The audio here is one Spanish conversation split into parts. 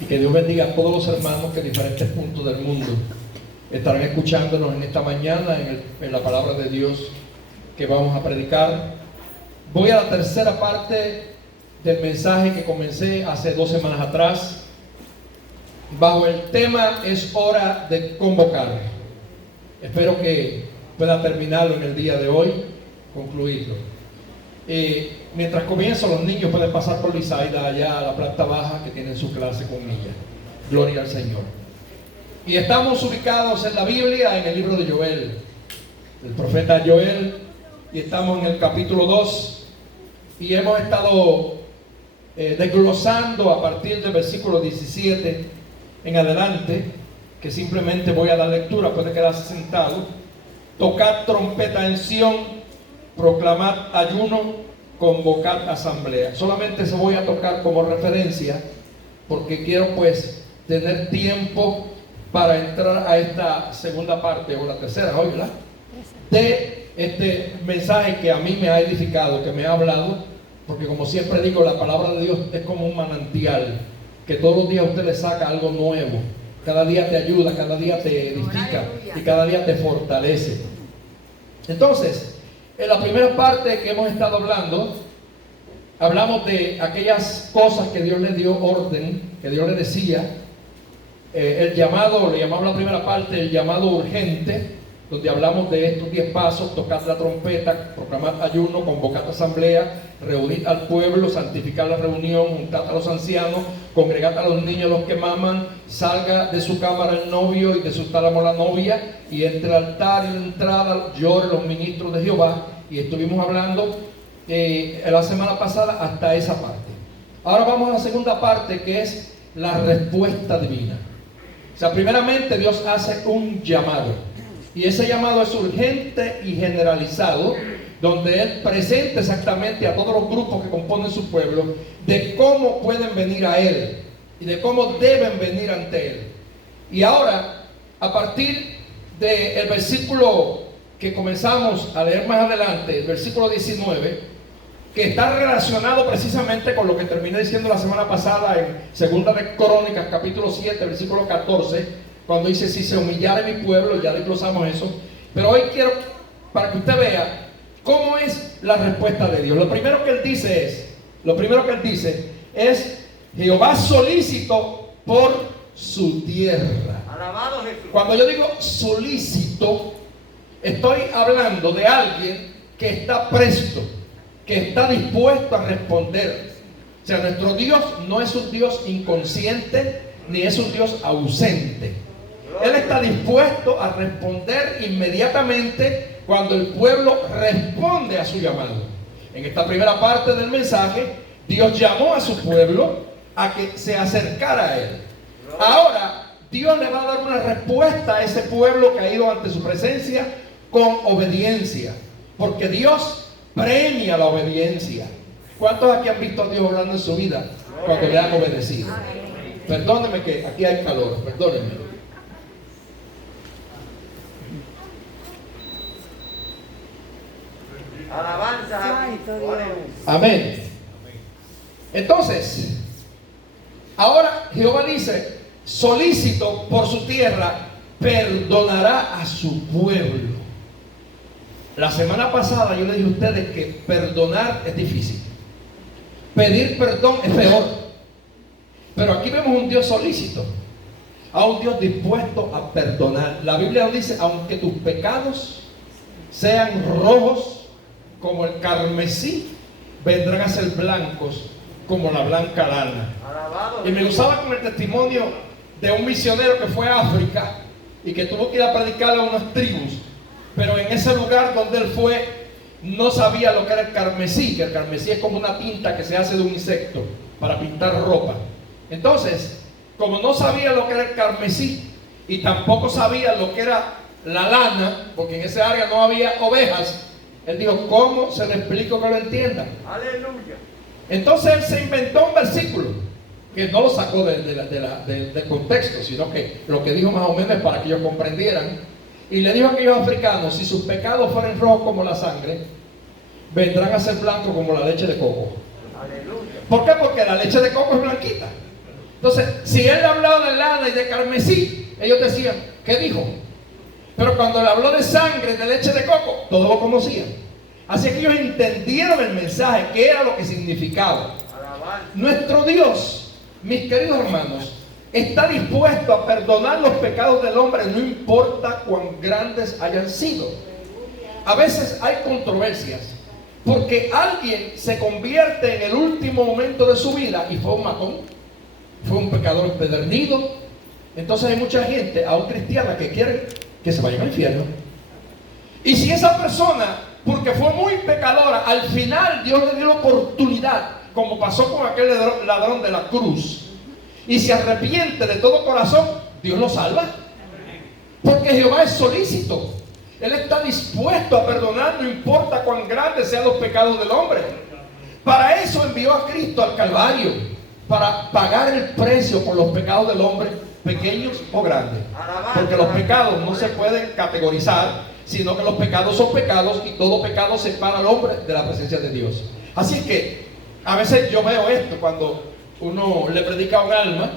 y que Dios bendiga a todos los hermanos que en diferentes puntos del mundo estarán escuchándonos en esta mañana en la palabra de Dios que vamos a predicar. Voy a la tercera parte del mensaje que comencé hace 2 semanas atrás, bajo el tema "Es hora de convocar". Espero que pueda terminarlo en el día de hoy, concluirlo. Mientras comienzo, los niños pueden pasar por Lisaida allá a la planta baja, que tienen su clase con ella. Gloria al Señor. Y estamos ubicados en la Biblia, en el libro de Joel, el profeta Joel, y estamos en el capítulo 2, y hemos estado desglosando a partir del versículo 17 en adelante, que simplemente voy a dar lectura, puede quedarse sentado. Tocad trompeta en Sión, proclamad ayuno, convocad asamblea. Solamente se voy a tocar como referencia, porque quiero pues tener tiempo para entrar a esta segunda parte, o la tercera hoy, ¿verdad?, de este mensaje que a mí me ha edificado, que me ha hablado, porque como siempre digo, la palabra de Dios es como un manantial, que todos los días usted le saca algo nuevo, cada día te ayuda, cada día te edifica y cada día te fortalece. Entonces, en la primera parte que hemos estado hablando, hablamos de aquellas cosas que Dios le dio orden, que Dios le decía, el llamado, le llamamos la primera parte el llamado urgente, donde hablamos de estos 10 pasos: tocad la trompeta, proclamad ayuno, convocad asamblea, reunid al pueblo, santificad la reunión, juntad a los ancianos, congregad a los niños, los que maman, salga de su cámara el novio y de su tálamo la novia, y entre el altar y la entrada lloren los ministros de Jehová. Y estuvimos hablando la semana pasada hasta esa parte. Ahora vamos a la segunda parte, que es la respuesta divina. O sea, primeramente Dios hace un llamado, y ese llamado es urgente y generalizado, donde Él presenta exactamente a todos los grupos que componen su pueblo de cómo pueden venir a Él y de cómo deben venir ante Él. Y ahora, a partir del versículo que comenzamos a leer más adelante, el versículo 19, que está relacionado precisamente con lo que terminé diciendo la semana pasada en Segunda de Crónicas, capítulo 7, versículo 14, cuando dice: si se humillara mi pueblo, ya desglosamos eso. Pero hoy quiero, para que usted vea cómo es la respuesta de Dios. Lo primero que Él dice es Jehová solícito por su tierra. Alabado Jesús. Cuando yo digo solícito, estoy hablando de alguien que está presto, que está dispuesto a responder. O sea, nuestro Dios no es un Dios inconsciente, ni es un Dios ausente. Él está dispuesto a responder inmediatamente cuando el pueblo responde a su llamado. En esta primera parte del mensaje, Dios llamó a su pueblo a que se acercara a Él. Ahora, Dios le va a dar una respuesta a ese pueblo caído ante su presencia con obediencia, porque Dios premia la obediencia. ¿Cuántos aquí han visto a Dios hablando en su vida cuando le han obedecido? Perdónenme que aquí hay calor, perdónenme. Alabanza. Amén. Entonces, ahora Jehová dice: solícito por su tierra, perdonará a su pueblo. La semana pasada yo le dije a ustedes que perdonar es difícil, pedir perdón es peor. Pero aquí vemos un Dios solícito, a un Dios dispuesto a perdonar. La Biblia nos dice: aunque tus pecados sean rojos como el carmesí, vendrán a ser blancos como la blanca lana. Y me usaba con el testimonio de un misionero que fue a África y que tuvo que ir a predicar a unas tribus, pero en ese lugar donde él fue no sabía lo que era el carmesí, que el carmesí es como una tinta que se hace de un insecto para pintar ropa. Entonces, como no sabía lo que era el carmesí y tampoco sabía lo que era la lana, porque en esa área no había ovejas, él dijo: ¿cómo se le explico que lo entiendan? Aleluya. Entonces él se inventó un versículo que no lo sacó del contexto, sino que lo que dijo más o menos es para que ellos comprendieran. Y le dijo a aquellos africanos: si sus pecados fueran rojos como la sangre, vendrán a ser blancos como la leche de coco. Aleluya. ¿Por qué? Porque la leche de coco es blanquita. Entonces, si él hablaba de lana y de carmesí, ellos decían, ¿qué dijo? Pero cuando le habló de sangre, de leche de coco, todos lo conocían. Así que ellos entendieron el mensaje, qué era lo que significaba. Nuestro Dios, mis queridos hermanos, está dispuesto a perdonar los pecados del hombre, no importa cuán grandes hayan sido. A veces hay controversias, porque alguien se convierte en el último momento de su vida y fue un matón, fue un pecador empedernido. Entonces hay mucha gente, aún cristiana, que quiere que se vaya al infierno. Y si esa persona, porque fue muy pecadora, al final Dios le dio la oportunidad, como pasó con aquel ladrón de la cruz, y se arrepiente de todo corazón, Dios lo salva. Porque Jehová es solícito. Él está dispuesto a perdonar, no importa cuán grandes sean los pecados del hombre. Para eso envió a Cristo al Calvario, para pagar el precio por los pecados del hombre, pequeños o grandes. Porque los pecados no se pueden categorizar, sino que los pecados son pecados y todo pecado separa al hombre de la presencia de Dios. Así es que a veces yo veo esto cuando uno le predica a un alma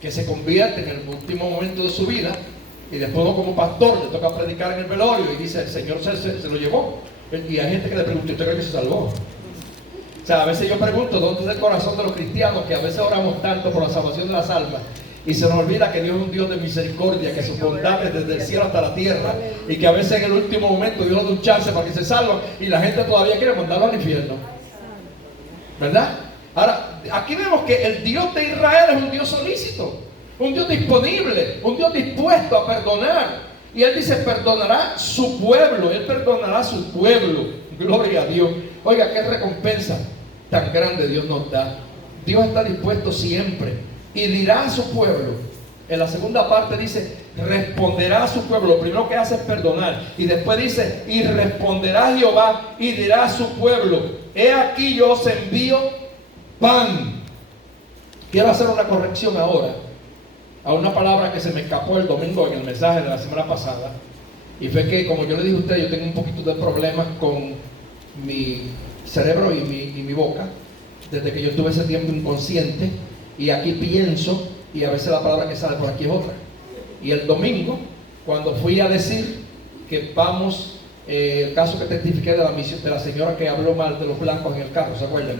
que se convierte en el último momento de su vida, y después uno como pastor le toca predicar en el velorio y dice, el Señor se lo llevó. Y hay gente que le pregunta, ¿usted cree que se salvó? O sea, a veces yo pregunto, ¿dónde está el corazón de los cristianos que a veces oramos tanto por la salvación de las almas y se nos olvida que Dios es un Dios de misericordia, que su bondad es desde el cielo hasta la tierra, y que a veces en el último momento Dios le da un chance para que se salvan y la gente todavía quiere mandarlo al infierno? ¿Verdad? Ahora, aquí vemos que el Dios de Israel es un Dios solícito, un Dios disponible, un Dios dispuesto a perdonar. Y Él dice, perdonará su pueblo, Él perdonará su pueblo. Gloria a Dios. Oiga, qué recompensa tan grande Dios nos da. Dios está dispuesto siempre y dirá a su pueblo. En la segunda parte dice, responderá a su pueblo. Lo primero que hace es perdonar. Y después dice, y responderá Jehová y dirá a su pueblo, he aquí yo os envío pan. Quiero hacer una corrección ahora a una palabra que se me escapó el domingo en el mensaje de la semana pasada, y fue que, como yo le dije a usted, yo tengo un poquito de problemas con mi cerebro y mi boca desde que yo tuve ese tiempo inconsciente, y aquí pienso y a veces la palabra que sale por aquí es otra. Y el domingo, cuando fui a decir que vamos, el caso que testifiqué de la misión de la señora que habló mal de los blancos en el carro, ¿se acuerdan?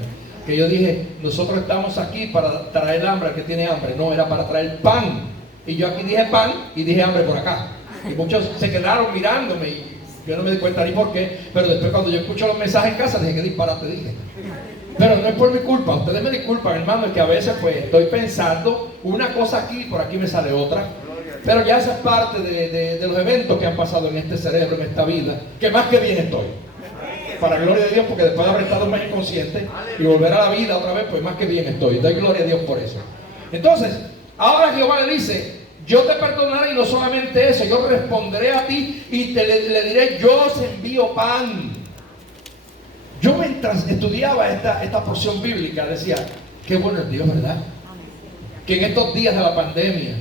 Que yo dije, nosotros estamos aquí para traer hambre al que tiene hambre. No, era para traer pan. Y yo aquí dije pan y dije hambre por acá. Y muchos se quedaron mirándome y yo no me di cuenta ni por qué. Pero después, cuando yo escucho los mensajes en casa, dije, qué disparate dije. Pero no es por mi culpa, ustedes me disculpan, hermano, es que a veces pues estoy pensando una cosa aquí, por aquí me sale otra. Pero ya esa es parte de los eventos que han pasado en este cerebro, en esta vida, que más que bien estoy. Para gloria de Dios, porque después de haber estado un mes inconsciente y volver a la vida otra vez, pues más que bien estoy. Doy gloria a Dios por eso. Entonces, ahora Jehová le dice, yo te perdonaré, y no solamente eso, yo responderé a ti y le diré, yo os envío pan. Yo mientras estudiaba esta porción bíblica decía, qué bueno es Dios, ¿verdad? Que en estos días de la pandemia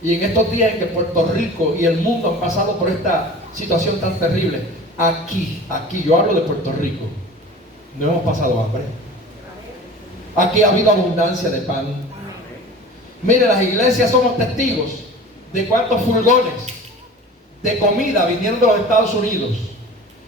y en estos días en que Puerto Rico y el mundo han pasado por esta situación tan terrible, aquí, yo hablo de Puerto Rico, no hemos pasado hambre. Aquí ha habido abundancia de pan. Mire, las iglesias somos testigos de cuántos furgones de comida vinieron de los Estados Unidos.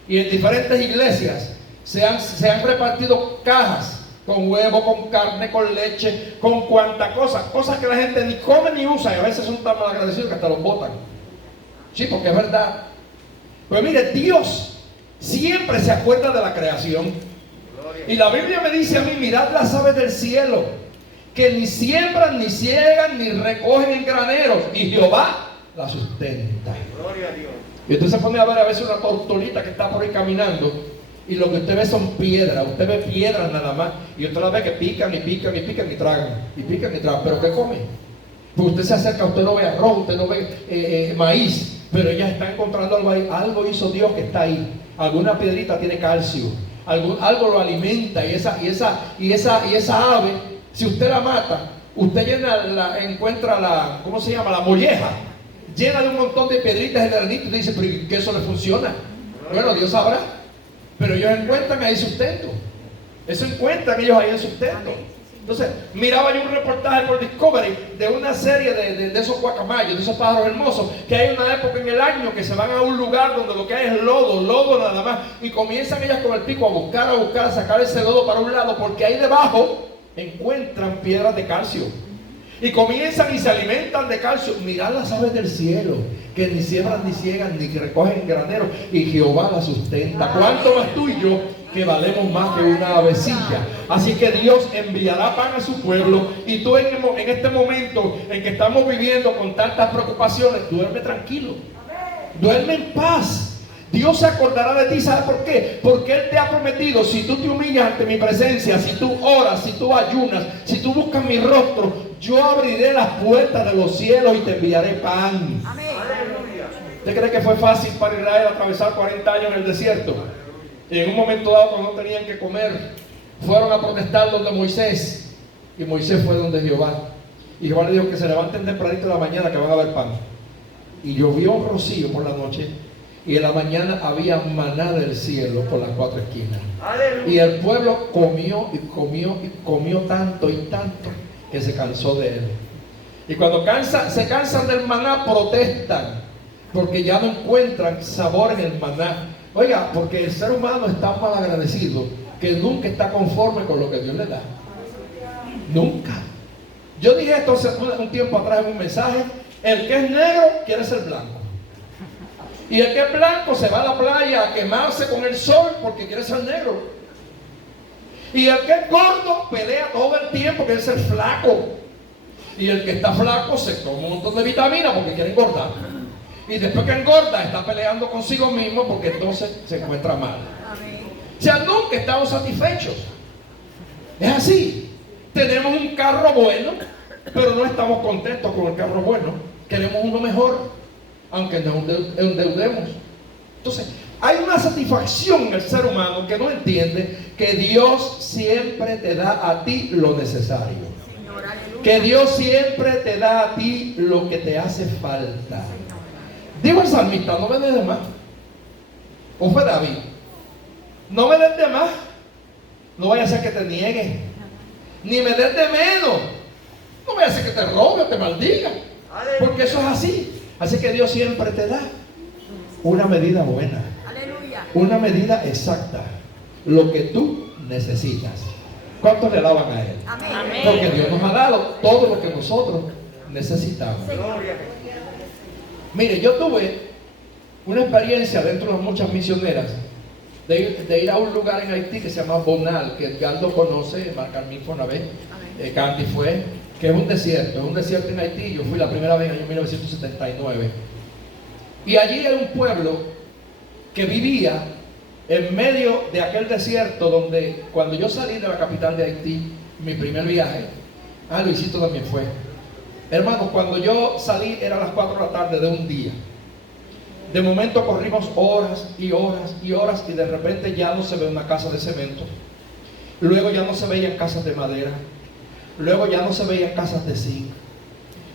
Y en diferentes iglesias se han repartido cajas con huevo, con carne, con leche, con cuanta cosa. Cosas que la gente ni come ni usa y a veces son tan mal agradecidos que hasta los botan. Sí, porque es verdad. Pues mire, Dios siempre se acuerda de la creación. Y la Biblia me dice a mí, mirad las aves del cielo, que ni siembran, ni ciegan, ni recogen en graneros, y Jehová las sustenta. Gloria a Dios. Y usted se pone a ver a veces una tortolita que está por ahí caminando, y lo que usted ve son piedras. Usted ve piedras nada más, y usted las ve que pican y pican y pican y tragan, y pican y tragan. ¿Pero qué comen? Pues usted se acerca, usted no ve arroz, usted no ve maíz, pero ellas están encontrando algo ahí. Algo hizo Dios que está ahí. Alguna piedrita tiene calcio, algo lo alimenta, y esa ave, si usted la mata, usted encuentra la, ¿cómo se llama? La molleja, llena de un montón de piedritas y de granitos, y dice, pero ¿qué eso le funciona? Bueno, Dios sabrá, pero ellos encuentran ahí sustento. Eso encuentran ellos ahí el sustento. Entonces, miraba yo un reportaje por Discovery de una serie de esos guacamayos, de esos pájaros hermosos, que hay una época en el año que se van a un lugar donde lo que hay es lodo, lodo nada más, y comienzan ellas con el pico a buscar, a sacar ese lodo para un lado, porque ahí debajo encuentran piedras de calcio. Y comienzan y se alimentan de calcio. Mirad las aves del cielo, que ni siembran ni ciegan, ni recogen granero, y Jehová las sustenta. ¿Cuánto más tú y yo, que valemos más que una avecilla? Así que Dios enviará pan a su pueblo. Y tú en este momento en que estamos viviendo con tantas preocupaciones, duerme tranquilo, duerme en paz. Dios se acordará de ti. ¿Sabe por qué? Porque Él te ha prometido: si tú te humillas ante mi presencia, si tú oras, si tú ayunas, si tú buscas mi rostro, yo abriré las puertas de los cielos y te enviaré pan. Amén. ¿Usted cree que fue fácil para Israel atravesar 40 años en el desierto? Y en un momento dado, cuando no tenían que comer, fueron a protestar donde Moisés. Y Moisés fue donde Jehová. Y Jehová le dijo que se levanten tempranito de la mañana, que van a haber pan. Y llovió un rocío por la noche. Y en la mañana había maná del cielo por las 4 esquinas. Aleluya. Y el pueblo comió y comió y comió tanto y tanto que se cansó de él. Y cuando se cansan del maná, protestan, porque ya no encuentran sabor en el maná. Oiga, porque el ser humano es tan mal agradecido que nunca está conforme con lo que Dios le da. Nunca. Yo dije esto hace un tiempo atrás en un mensaje: el que es negro quiere ser blanco. Y el que es blanco se va a la playa a quemarse con el sol porque quiere ser negro. Y el que es gordo pelea todo el tiempo, quiere ser flaco. Y el que está flaco se toma un montón de vitaminas porque quiere engordar. Y después que engorda está peleando consigo mismo porque entonces se encuentra mal. O sea, nunca estamos satisfechos. Es así. Tenemos un carro bueno, pero no estamos contentos con el carro bueno. Queremos uno mejor, aunque nos endeudemos. Entonces, hay una satisfacción en el ser humano que no entiende que Dios siempre te da a ti lo necesario. Que Dios siempre te da a ti lo que te hace falta. Digo el salmista: no me des de más. O fue David: no me des de más, no vaya a ser que te niegue. Ni me des de menos, no vaya a ser que te robe o te maldiga. Porque eso es así. Así que Dios siempre te da una medida buena, una medida exacta, lo que tú necesitas. ¿Cuántos le alaban a Él? Amén. Porque Dios nos ha dado todo lo que nosotros necesitamos. Gloria. Mire, yo tuve una experiencia dentro de las muchas misioneras de ir a un lugar en Haití que se llama Bonal, que Edgardo conoce, Marcarmín fue una vez, Candy fue, que es un desierto en Haití. Yo fui la primera vez en el año 1979. Y allí hay un pueblo que vivía en medio de aquel desierto donde, cuando yo salí de la capital de Haití, mi primer viaje, Luisito también fue. Hermanos, cuando yo salí era las 4 de la tarde de un día. De momento corrimos horas y horas y horas, y de repente ya no se ve una casa de cemento. Luego ya no se veían casas de madera. Luego ya no se veían casas de zinc.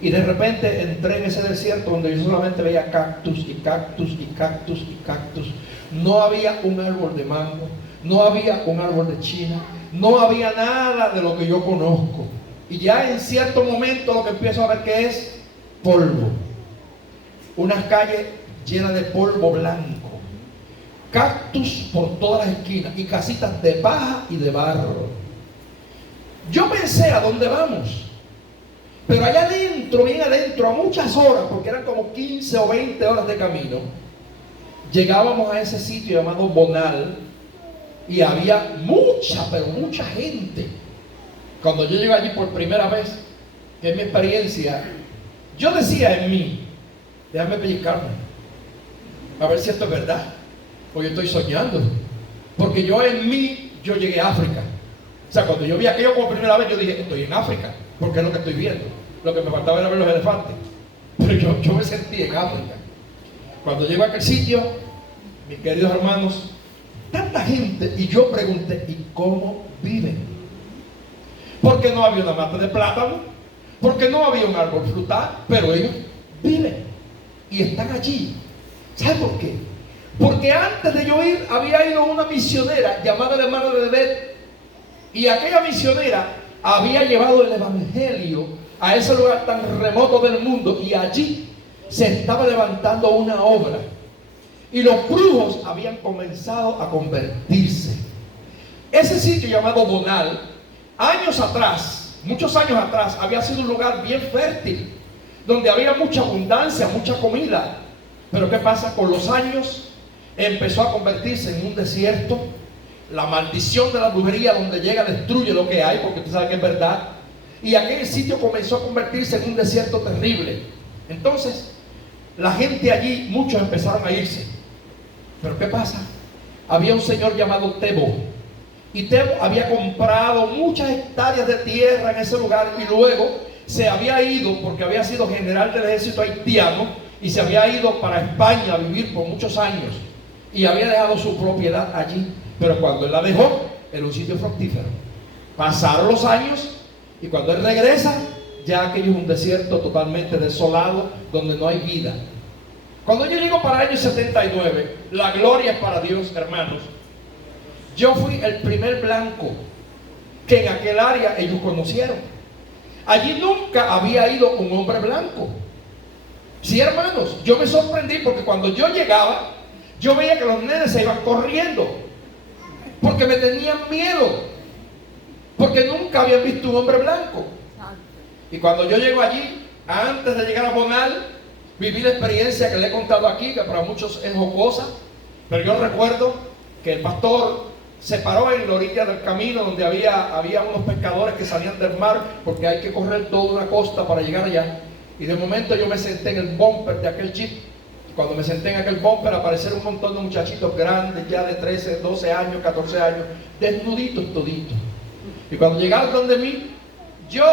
Y de repente entré en ese desierto donde yo solamente veía cactus y cactus y cactus y cactus. No había un árbol de mango, no había un árbol de china, no había nada de lo que yo conozco. Y ya en cierto momento lo que empiezo a ver que es polvo. Unas calles llenas de polvo blanco. Cactus por todas las esquinas y casitas de paja y de barro. Yo pensé: ¿a dónde vamos? Pero allá adentro, bien adentro, a muchas horas, porque eran como 15 o 20 horas de camino, llegábamos a ese sitio llamado Bonal, y había mucha, pero mucha gente. Cuando yo llegué allí por primera vez, que es mi experiencia, yo decía en mí: déjame pellizcarme, a ver si esto es verdad, o yo estoy soñando. Porque yo en mí, yo llegué a África. O sea, cuando yo vi aquello por primera vez, yo dije: estoy en África, porque es lo que estoy viendo. Lo que me faltaba era ver los elefantes. Pero yo me sentí en África. Cuando llego a aquel sitio, mis queridos hermanos, tanta gente, y yo pregunté: ¿y cómo viven? Porque no había una mata de plátano, porque no había un árbol frutal, pero ellos viven y están allí. ¿Sabe por qué? Porque antes de yo ir, había ido una misionera llamada la hermana de Beth, y aquella misionera había llevado el evangelio a ese lugar tan remoto del mundo, y allí se estaba levantando una obra, y los brujos habían comenzado a convertirse. Ese sitio llamado Bonal, años atrás, muchos años atrás, había sido un lugar bien fértil, donde había mucha abundancia, mucha comida. Pero ¿qué pasa? Con los años empezó a convertirse en un desierto. La maldición de la brujería, donde llega, destruye lo que hay, porque usted sabe que es verdad. Y aquel sitio comenzó a convertirse en un desierto terrible. Entonces, la gente allí, muchos empezaron a irse. Pero ¿qué pasa? Había un señor llamado Tebo. Y Tebo había comprado muchas hectáreas de tierra en ese lugar, y luego se había ido, porque había sido general del ejército haitiano, y se había ido para España a vivir por muchos años, y había dejado su propiedad allí. Pero cuando él la dejó, era un sitio fructífero. Pasaron los años, y cuando él regresa, ya aquello es un desierto totalmente desolado, donde no hay vida. Cuando yo llego para el año 79, la gloria es para Dios, hermanos. Yo fui el primer blanco que en aquel área ellos conocieron. Allí nunca había ido un hombre blanco. Sí, hermanos, yo me sorprendí, porque cuando yo llegaba, yo veía que los nenes se iban corriendo, porque me tenían miedo, porque nunca habían visto un hombre blanco. Y cuando yo llego allí, antes de llegar a Bonal, viví la experiencia que le he contado aquí, que para muchos es jocosa, pero yo recuerdo que el pastor se paró en la orilla del camino, donde había unos pescadores que salían del mar, porque hay que correr toda una costa para llegar allá. Y de momento yo me senté en el bumper de aquel jeep. Y cuando me senté en aquel bumper, aparecieron un montón de muchachitos grandes, ya de 13, 12 años, 14 años, desnuditos toditos. Y cuando llegaron donde mí, yo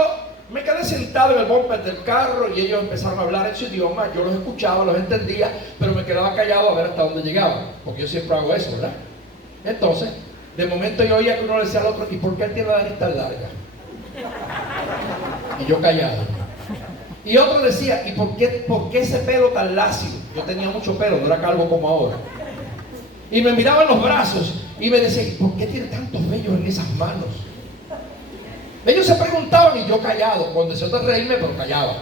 me quedé sentado en el bumper del carro, y ellos empezaron a hablar en su idioma. Yo los escuchaba, los entendía, pero me quedaba callado a ver hasta dónde llegaba, porque yo siempre hago eso, ¿verdad? Entonces, de momento yo oía que uno le decía al otro: ¿y por qué él tiene la nariz tan larga? Y yo callado. Y otro decía: ¿y por qué ese pelo tan lacio? Yo tenía mucho pelo, no era calvo como ahora. Y me miraba en los brazos y me decía: ¿y por qué tiene tantos vellos en esas manos? Ellos se preguntaban y yo callado, con deseo de reírme, pero callaba.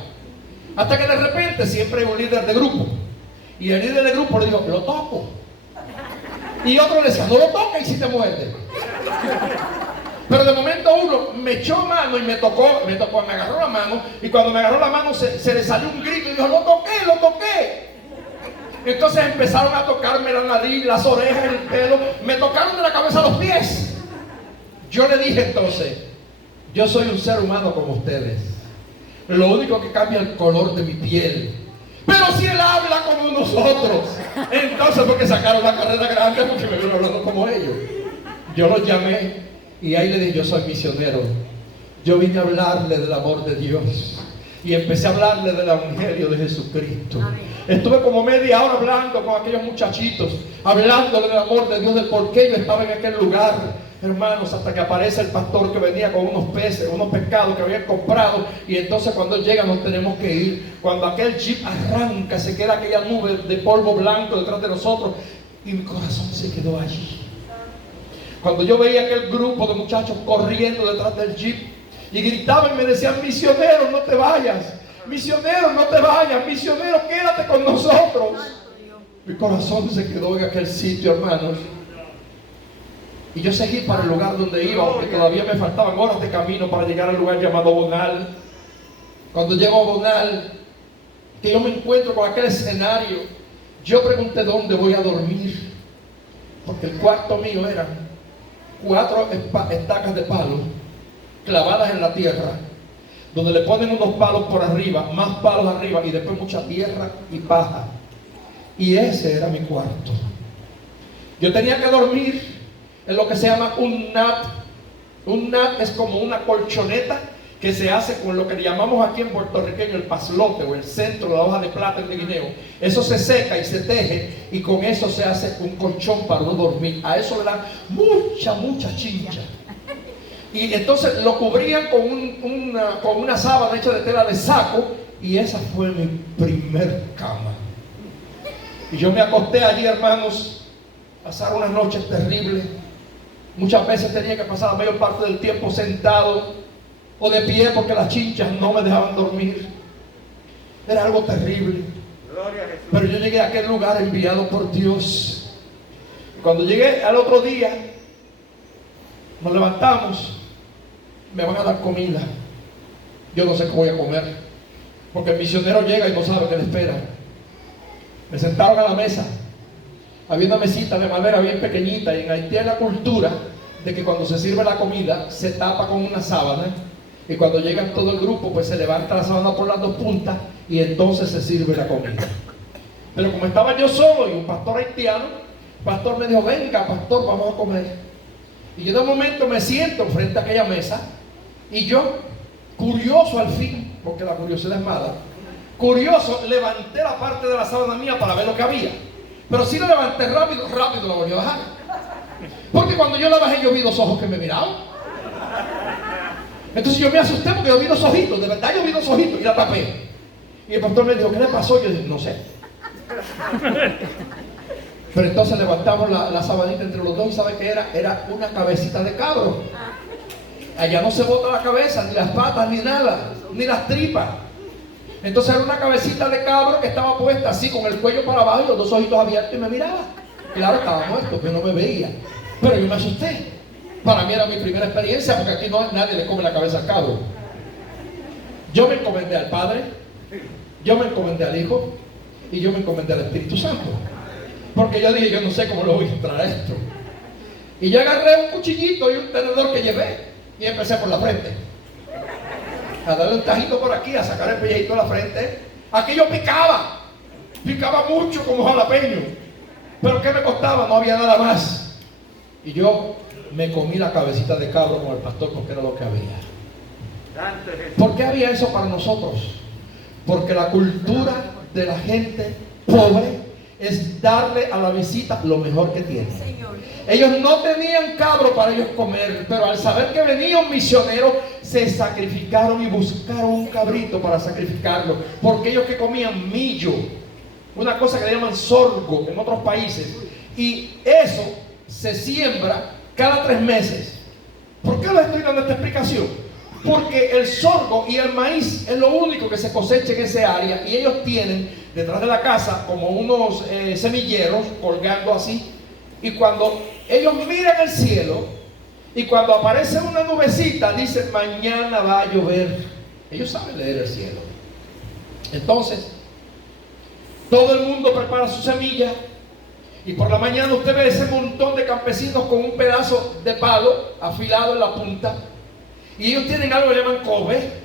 Hasta que de repente siempre hay un líder de grupo, y el líder de grupo le dijo: lo toco. Y otro le decía: no lo toques, y si te muerde. Pero de momento uno me echó mano y me agarró la mano, y cuando me agarró la mano se le salió un grito y dijo: lo toqué. Entonces empezaron a tocarme la nariz, las orejas, el pelo, me tocaron de la cabeza a los pies. Yo le dije entonces: yo soy un ser humano como ustedes, lo único que cambia es el color de mi piel. Pero si él habla como nosotros. Entonces, porque sacaron la carrera grande, porque me vieron hablando como ellos. Yo los llamé y ahí le dije: yo soy misionero, yo vine a hablarle del amor de Dios. Y empecé a hablarle del evangelio de Jesucristo. Amén. Estuve como media hora hablando con aquellos muchachitos, hablándole del amor de Dios, del por qué yo estaba en aquel lugar, hermanos, hasta que aparece el pastor que venía con unos peces, unos pescados que habían comprado. Y entonces cuando él llega nos tenemos que ir. Cuando aquel jeep arranca, se queda aquella nube de polvo blanco detrás de nosotros, y mi corazón se quedó allí. Cuando yo veía aquel grupo de muchachos corriendo detrás del jeep y gritaban y me decían: misionero, no te vayas, misionero, no te vayas, misionero, quédate con nosotros. Mi corazón se quedó en aquel sitio, hermanos. Y yo seguí para el lugar donde iba, porque todavía me faltaban horas de camino para llegar al lugar llamado Bonal. Cuando llego a Bonal, que yo me encuentro con aquel escenario, yo pregunté: ¿dónde voy a dormir? Porque el cuarto mío eran 4 estacas de palo clavadas en la tierra, donde le ponen unos palos por arriba, más palos arriba, y después mucha tierra y paja. Y ese era mi cuarto. Yo tenía que dormir en lo que se llama un nap. Un nap es como una colchoneta que se hace con lo que llamamos aquí en puertorriqueño el paslote, o el centro de la hoja de plátano de guineo. Eso se seca y se teje, y con eso se hace un colchón para no dormir. A eso le dan mucha chincha. Y entonces lo cubrían con una sábana hecha de tela de saco, y esa fue mi primer cama. Y yo me acosté allí, hermanos. Pasaron unas noches terribles. Muchas veces tenía que pasar la mayor parte del tiempo sentado. o de pie porque las chinchas no me dejaban dormir. Era algo terrible. Gloria a Jesús. Pero yo llegué a aquel lugar enviado por Dios. Cuando llegué al otro día, nos levantamos, me van a dar comida. Yo no sé qué voy a comer, porque el misionero llega y no sabe qué le espera. Me sentaron a la mesa. Había una mesita de madera bien pequeñita, y en Haití hay la cultura de que cuando se sirve la comida se tapa con una sábana, y cuando llega todo el grupo pues se levanta la sábana por las dos puntas y entonces se sirve la comida. Pero como estaba yo solo y un pastor haitiano, el pastor me dijo: venga pastor, vamos a comer. Y yo de un momento me siento frente a aquella mesa, y yo, curioso al fin, porque la curiosidad es mala, curioso, levanté la parte de la sábana mía para ver lo que había. Pero si la levanté rápido la volví a bajar. Porque cuando yo la bajé, yo vi dos ojos que me miraban. Entonces yo me asusté porque yo vi dos ojitos, de verdad yo vi dos ojitos, y la tapé. Y el pastor me dijo: ¿qué le pasó? Yo dije: no sé. Pero entonces levantamos la sabanita entre los dos, y ¿sabe qué era? Era una cabecita de cabro. Allá no se bota la cabeza, ni las patas, ni nada, ni las tripas. Entonces era una cabecita de cabro que estaba puesta así, con el cuello para abajo y los dos ojitos abiertos, y me miraba. Claro, estaba muerto, que no me veía. Pero yo me asusté. Para mí era mi primera experiencia, porque aquí nadie le come la cabeza al cabro. Yo me encomendé al Padre, yo me encomendé al Hijo, y yo me encomendé al Espíritu Santo. Porque yo dije: yo no sé cómo lo voy a entrar a esto. Y yo agarré un cuchillito y un tenedor que llevé, y empecé por la frente, a darle un tajito por aquí, a sacar el pellejito de la frente. Aquí yo picaba mucho como jalapeño, pero ¿qué me costaba? No había nada más. Y yo me comí la cabecita de cabro con el pastor, porque era lo que había. Santo Jesús. ¿Por qué había eso para nosotros? Porque la cultura de la gente pobre es darle a la visita lo mejor que tiene. Ellos no tenían cabro para ellos comer, pero al saber que venía un misionero, se sacrificaron y buscaron un cabrito para sacrificarlo. Porque ellos que comían millo, una cosa que le llaman sorgo en otros países, y eso se siembra cada 3 meses. ¿Por qué les estoy dando esta explicación? Porque el sorgo y el maíz es lo único que se cosecha en ese área, y ellos tienen detrás de la casa como unos semilleros colgando así, y cuando ellos miran el cielo y cuando aparece una nubecita, dicen: mañana va a llover. Ellos saben leer el cielo. Entonces todo el mundo prepara su semilla, y por la mañana usted ve ese montón de campesinos con un pedazo de palo afilado en la punta, y ellos tienen algo que llaman cobe.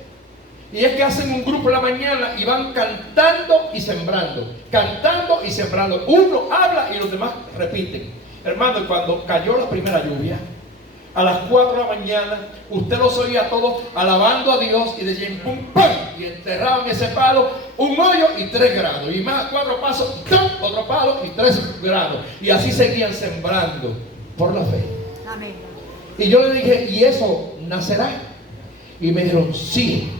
Y es que hacen un grupo en la mañana y van cantando y sembrando, cantando y sembrando. Uno habla y los demás repiten. Hermano, cuando cayó la primera lluvia, a las 4 de la mañana, usted los oía a todos alabando a Dios, y decían pum, pum, y enterraban ese palo, un hoyo y 3 grados, y más 4 pasos, ¡tum!, otro palo y 3 grados, y así seguían sembrando por la fe. Amén. Y yo le dije: ¿y eso nacerá? Y me dijeron: sí,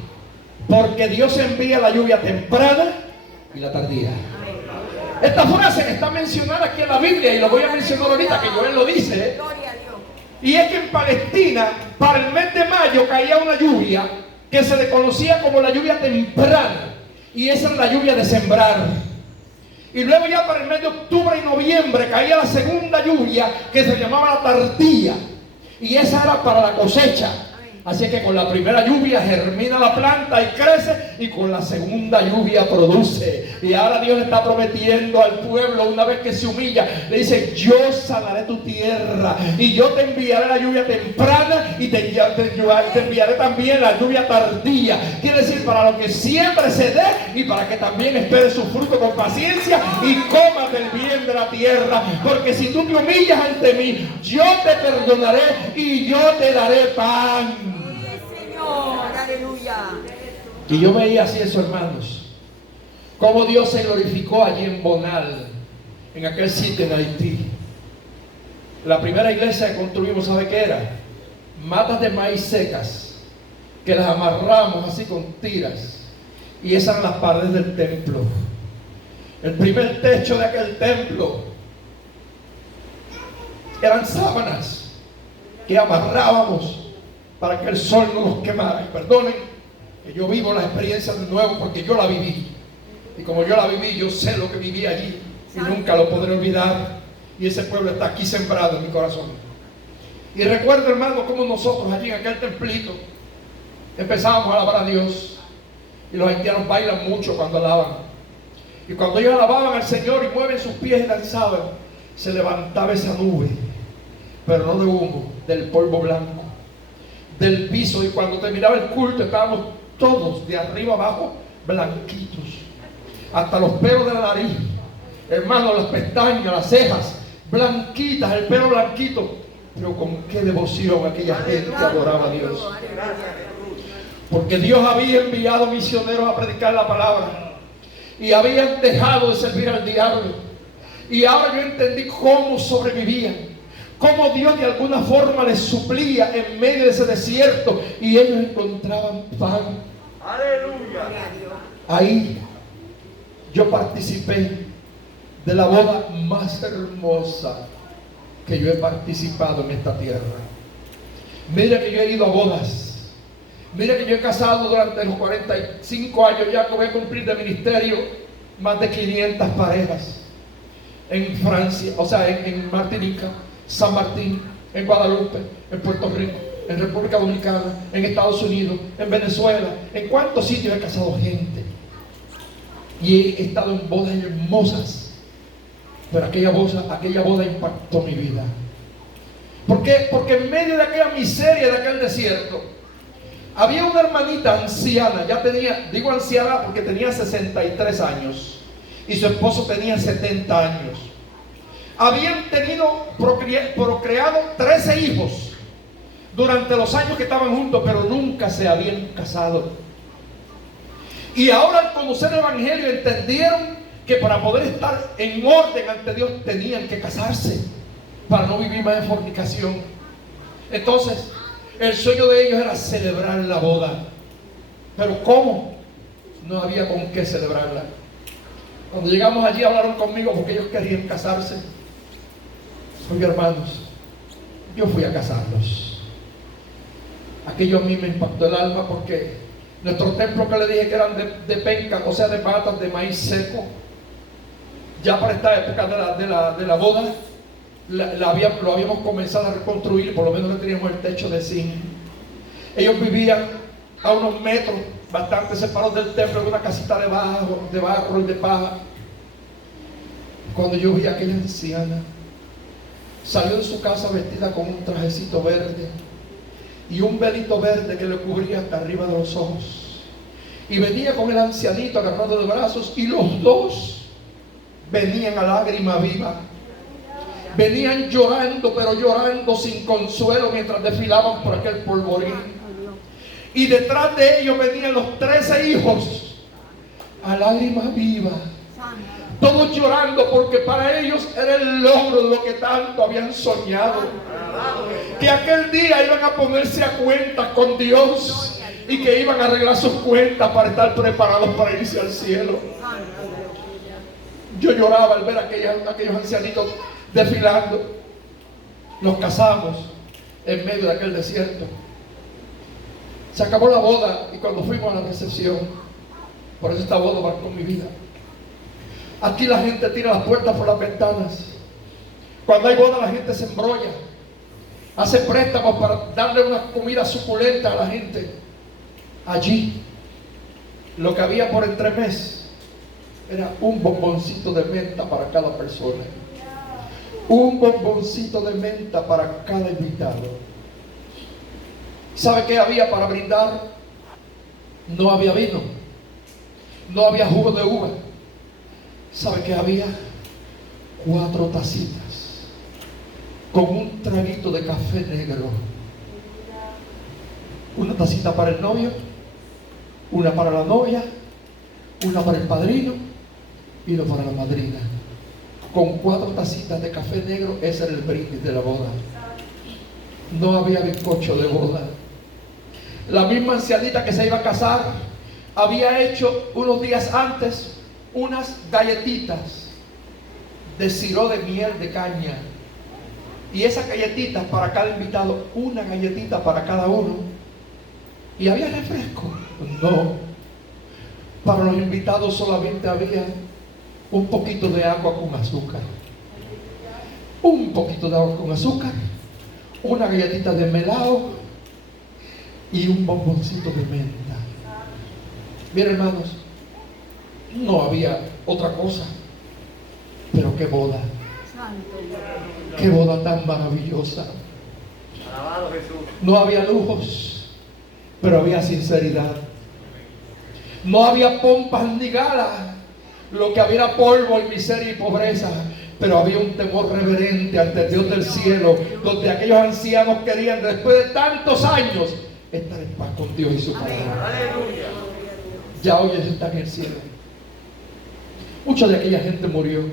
porque Dios envía la lluvia temprana y la tardía. Esta frase está mencionada aquí en la Biblia, y lo voy a mencionar ahorita, que Joel lo dice. Gloria a Dios. Y es que en Palestina, para el mes de mayo, caía una lluvia que se le conocía como la lluvia temprana, y esa es la lluvia de sembrar. Y luego ya para el mes de octubre y noviembre caía la segunda lluvia, que se llamaba la tardía, y esa era para la cosecha. Así que con la primera lluvia germina la planta y crece, y con la segunda lluvia produce. Y ahora Dios le está prometiendo al pueblo, una vez que se humilla, le dice: yo sanaré tu tierra, y yo te enviaré la lluvia temprana, y te enviaré también la lluvia tardía. Quiere decir, para lo que siempre se dé, y para que también espere su fruto con paciencia y comas del bien de la tierra. Porque si tú te humillas ante mí, yo te perdonaré y yo te daré pan. Aleluya. Y yo veía así eso, hermanos, cómo Dios se glorificó allí en Bonal, en aquel sitio en Haití. La primera iglesia que construimos, ¿sabe qué era? Matas de maíz secas, que las amarramos así con tiras, y esas eran las paredes del templo. El primer techo de aquel templo eran sábanas que amarrábamos para que el sol no nos quemara. Y perdonen que yo vivo la experiencia de nuevo porque yo la viví. Y como yo la viví, yo sé lo que viví allí y nunca lo podré olvidar. Y ese pueblo está aquí sembrado en mi corazón. Y recuerdo, hermano, cómo nosotros allí en aquel templito empezábamos a alabar a Dios. Y los haitianos bailan mucho cuando alaban. Y cuando ellos alababan al Señor y mueven sus pies y danzaban, se levantaba esa nube, pero no de humo, del polvo blanco, del piso. Y cuando terminaba el culto estábamos todos de arriba abajo blanquitos, hasta los pelos de la nariz, hermano, las pestañas, las cejas blanquitas, el pelo blanquito. Pero con qué devoción aquella gente adoraba a Dios. Porque Dios había enviado misioneros a predicar la palabra y habían dejado de servir al diablo. Y ahora yo entendí cómo sobrevivían, cómo Dios de alguna forma les suplía en medio de ese desierto y ellos encontraban pan. Aleluya. Ahí yo participé de la boda más hermosa que yo he participado en esta tierra. Mira que yo he ido a bodas. Mira que yo he casado durante los 45 años ya que voy a cumplir de ministerio más de 500 parejas. En Francia, o sea, en Martinica, San Martín, en Guadalupe, en Puerto Rico, en República Dominicana, en Estados Unidos, en Venezuela. ¿En cuántos sitios he casado gente? Y he estado en bodas hermosas. Pero aquella boda impactó mi vida. ¿Por qué? Porque en medio de aquella miseria, de aquel desierto, había una hermanita anciana. Ya tenía, digo anciana porque tenía 63 años y su esposo tenía 70 años. Habían procreado 13 hijos durante los años que estaban juntos, pero nunca se habían casado. Y ahora al conocer el Evangelio entendieron que para poder estar en orden ante Dios tenían que casarse para no vivir más en fornicación. Entonces el sueño de ellos era celebrar la boda. Pero ¿cómo? No había con qué celebrarla. Cuando llegamos allí hablaron conmigo porque ellos querían casarse. Oye, hermanos, yo fui a casarlos. Aquello a mí me impactó el alma porque nuestro templo, que le dije que eran de penca, o sea, de patas de maíz seco, ya para esta época de la boda lo habíamos comenzado a reconstruir. Por lo menos le teníamos el techo de zinc. Ellos vivían a unos metros bastante separados del templo, en una casita de barro y de paja. Cuando yo vi a aquella anciana, salió de su casa vestida con un trajecito verde y un velito verde que le cubría hasta arriba de los ojos, y venía con el ancianito agarrado de brazos, y los dos venían a lágrima viva. Venían llorando, pero llorando sin consuelo mientras desfilaban por aquel polvorín. Y detrás de ellos venían los 13 hijos a lágrima viva. Todos llorando porque para ellos era el logro de lo que tanto habían soñado. Que aquel día iban a ponerse a cuentas con Dios y que iban a arreglar sus cuentas para estar preparados para irse al cielo. Yo lloraba al ver aquellos ancianitos desfilando. Nos casamos en medio de aquel desierto. Se acabó la boda y cuando fuimos a la recepción, por eso esta boda marcó mi vida. Aquí la gente tira las puertas por las ventanas. Cuando hay boda la gente se embrolla, hace préstamos para darle una comida suculenta a la gente. Allí lo que había por entremés era un bomboncito de menta para cada persona, un bomboncito de menta para cada invitado. ¿Sabe qué había para brindar? No había vino, no había jugo de uva. ¿Sabe qué había? 4 tacitas con un traguito de café negro. Una tacita para el novio, una para la novia, una para el padrino y una para la madrina. Con 4 tacitas de café negro, ese era el brindis de la boda. No había bizcocho de boda. La misma ancianita que se iba a casar había hecho unos días antes unas galletitas de sirope de miel de caña. Y esas galletitas para cada invitado, una galletita para cada uno. ¿Y había refresco? No. Para los invitados solamente había un poquito de agua con azúcar. Un poquito de agua con azúcar, una galletita de melado y un bomboncito de menta. Bien, hermanos, no había otra cosa. Pero qué boda. Qué boda tan maravillosa. Alabado Jesús. No había lujos, pero había sinceridad. No había pompas ni galas. Lo que había era polvo y miseria y pobreza. Pero había un temor reverente ante el Dios del cielo, donde aquellos ancianos querían, después de tantos años, estar en paz con Dios y su palabra. Aleluya. Ya hoy ellos están en el cielo. Mucha de aquella gente murió.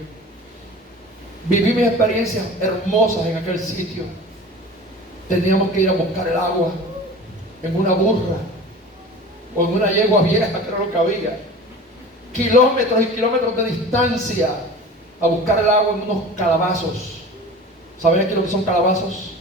Viví mis experiencias hermosas en aquel sitio. Teníamos que ir a buscar el agua en una burra o en una yegua vieja, que era lo que había. Kilómetros y kilómetros de distancia a buscar el agua en unos calabazos. ¿Saben aquí lo que son calabazos?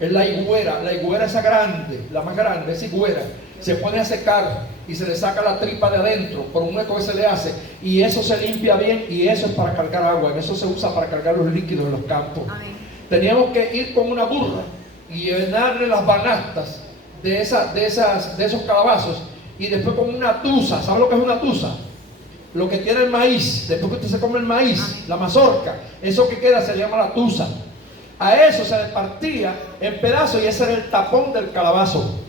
Es la higuera esa grande, la más grande, esa higuera. Se pone a secar y se le saca la tripa de adentro por un hueco que se le hace, y eso se limpia bien, y eso es para cargar agua. En eso se usa para cargar los líquidos en los campos. Amén. Teníamos que ir con una burra y llenarle las banastas de esos calabazos, y después con una tusa. ¿Sabe lo que es una tusa? Lo que tiene el maíz, después que usted se come el maíz, la mazorca, eso que queda se llama la tusa. A eso se le partía en pedazos y ese era el tapón del calabazo.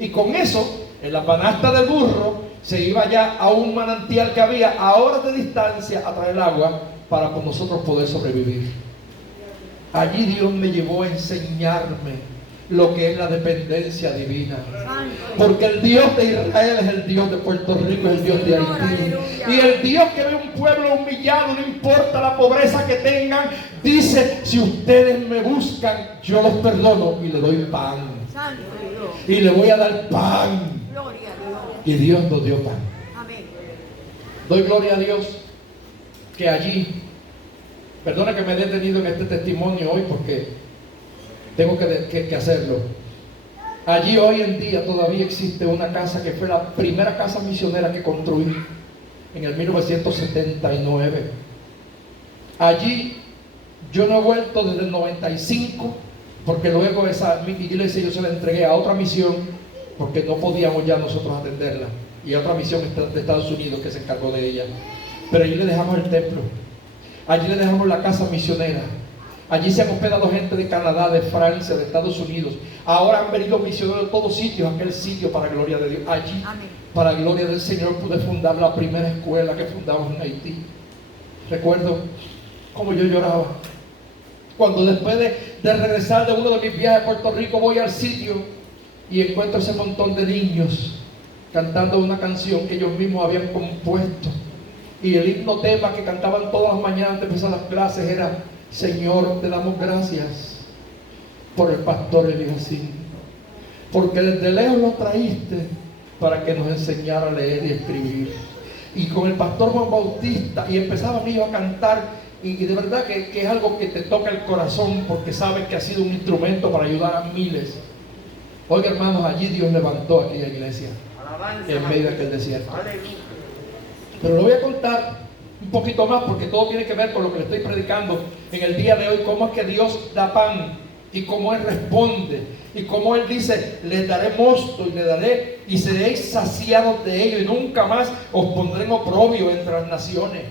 Y con eso, en la banasta del burro, se iba ya a un manantial que había a horas de distancia a traer agua para con nosotros poder sobrevivir. Allí Dios me llevó a enseñarme lo que es la dependencia divina. Porque el Dios de Israel es el Dios de Puerto Rico, es el Dios de Haití. Y el Dios que ve un pueblo humillado, no importa la pobreza que tengan, dice: si ustedes me buscan, yo los perdono y le doy pan. Y le voy a dar pan. Y Dios nos dio pan. Doy gloria a Dios que allí, perdona que me he detenido en este testimonio hoy porque tengo que hacerlo. Allí hoy en día todavía existe una casa que fue la primera casa misionera que construí en el 1979. Allí yo no he vuelto desde el 95, porque luego esa iglesia yo se la entregué a otra misión, porque no podíamos ya nosotros atenderla, y a otra misión de Estados Unidos que se encargó de ella. Pero allí le dejamos el templo, allí le dejamos la casa misionera. Allí se han hospedado gente de Canadá, de Francia, de Estados Unidos. Ahora han venido misioneros de todos sitios, aquel sitio, para gloria de Dios. Allí, para gloria del Señor, pude fundar la primera escuela que fundamos en Haití. Recuerdo cómo yo lloraba cuando después de regresar de uno de mis viajes a Puerto Rico, voy al sitio y encuentro ese montón de niños cantando una canción que ellos mismos habían compuesto. Y el himno tema que cantaban todas las mañanas antes de empezar las clases era: Señor, te damos gracias por el pastor Eliasín, porque desde lejos lo traíste para que nos enseñara a leer y escribir. Y con el pastor Juan Bautista, y empezaban ellos a cantar, y de verdad que es algo que te toca el corazón, porque sabes que ha sido un instrumento para ayudar a miles. Oiga, hermanos, allí Dios levantó aquella iglesia en medio de aquel desierto. Pero lo voy a contar un poquito más, porque todo tiene que ver con lo que le estoy predicando en el día de hoy: cómo es que Dios da pan y cómo Él responde, y cómo Él dice: les daré mosto y le daré y seréis saciados de ello, y nunca más os pondré en oprobio entre las naciones.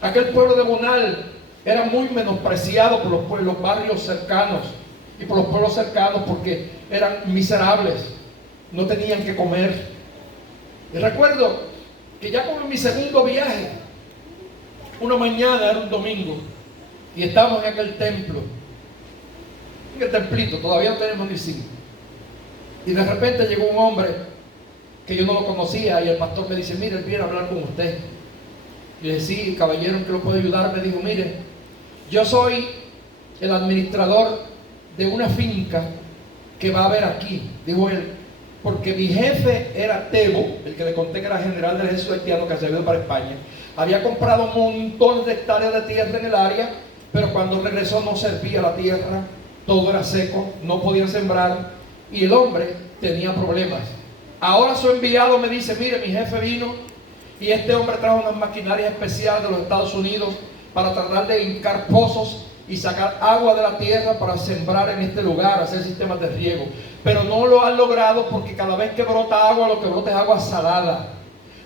Aquel pueblo de Bonal era muy menospreciado por los barrios cercanos y por los pueblos cercanos, porque eran miserables, no tenían que comer. Y recuerdo que ya como en mi segundo viaje, una mañana, era un domingo, y estábamos en aquel templo, en el templito, todavía no tenemos ni sitio. Y de repente llegó un hombre que yo no lo conocía, y el pastor me dice: mire, él viene a hablar con usted. Y le dije: sí, caballero, ¿en qué lo puedo ayudar? Me dijo: mire, yo soy el administrador de una finca que va a haber aquí, dijo él, porque mi jefe era Tebo, el que le conté que era general del ejército haitiano que se había ido para España. Había comprado montones de hectáreas de tierra en el área, pero cuando regresó no servía la tierra, todo era seco, no podían sembrar y el hombre tenía problemas. Ahora su enviado me dice, mire, mi jefe vino y este hombre trajo unas maquinarias especiales de los Estados Unidos para tratar de hincar pozos y sacar agua de la tierra para sembrar en este lugar, hacer sistemas de riego. Pero no lo han logrado porque cada vez que brota agua, lo que brota es agua salada.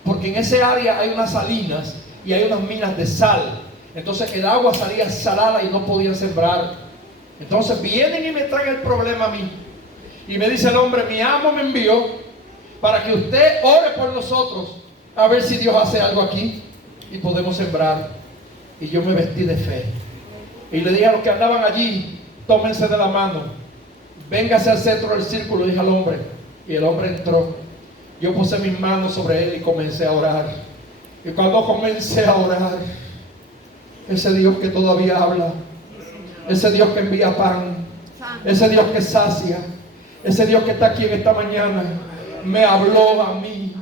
Porque en ese área hay unas salinas y hay unas minas de sal. Entonces el agua salía salada y no podían sembrar. Entonces vienen y me traen el problema a mí. Y me dice el hombre, mi amo me envió para que usted ore por nosotros, a ver si Dios hace algo aquí y podemos sembrar. Y yo me vestí de fe. Y le dije a los que andaban allí, tómense de la mano, véngase al centro del círculo, dije al hombre. Y el hombre entró. Yo puse mis manos sobre él y comencé a orar. Y cuando comencé a orar, ese Dios que todavía habla, ese Dios que envía pan, ese Dios que sacia, ese Dios que está aquí en esta mañana, me habló a mí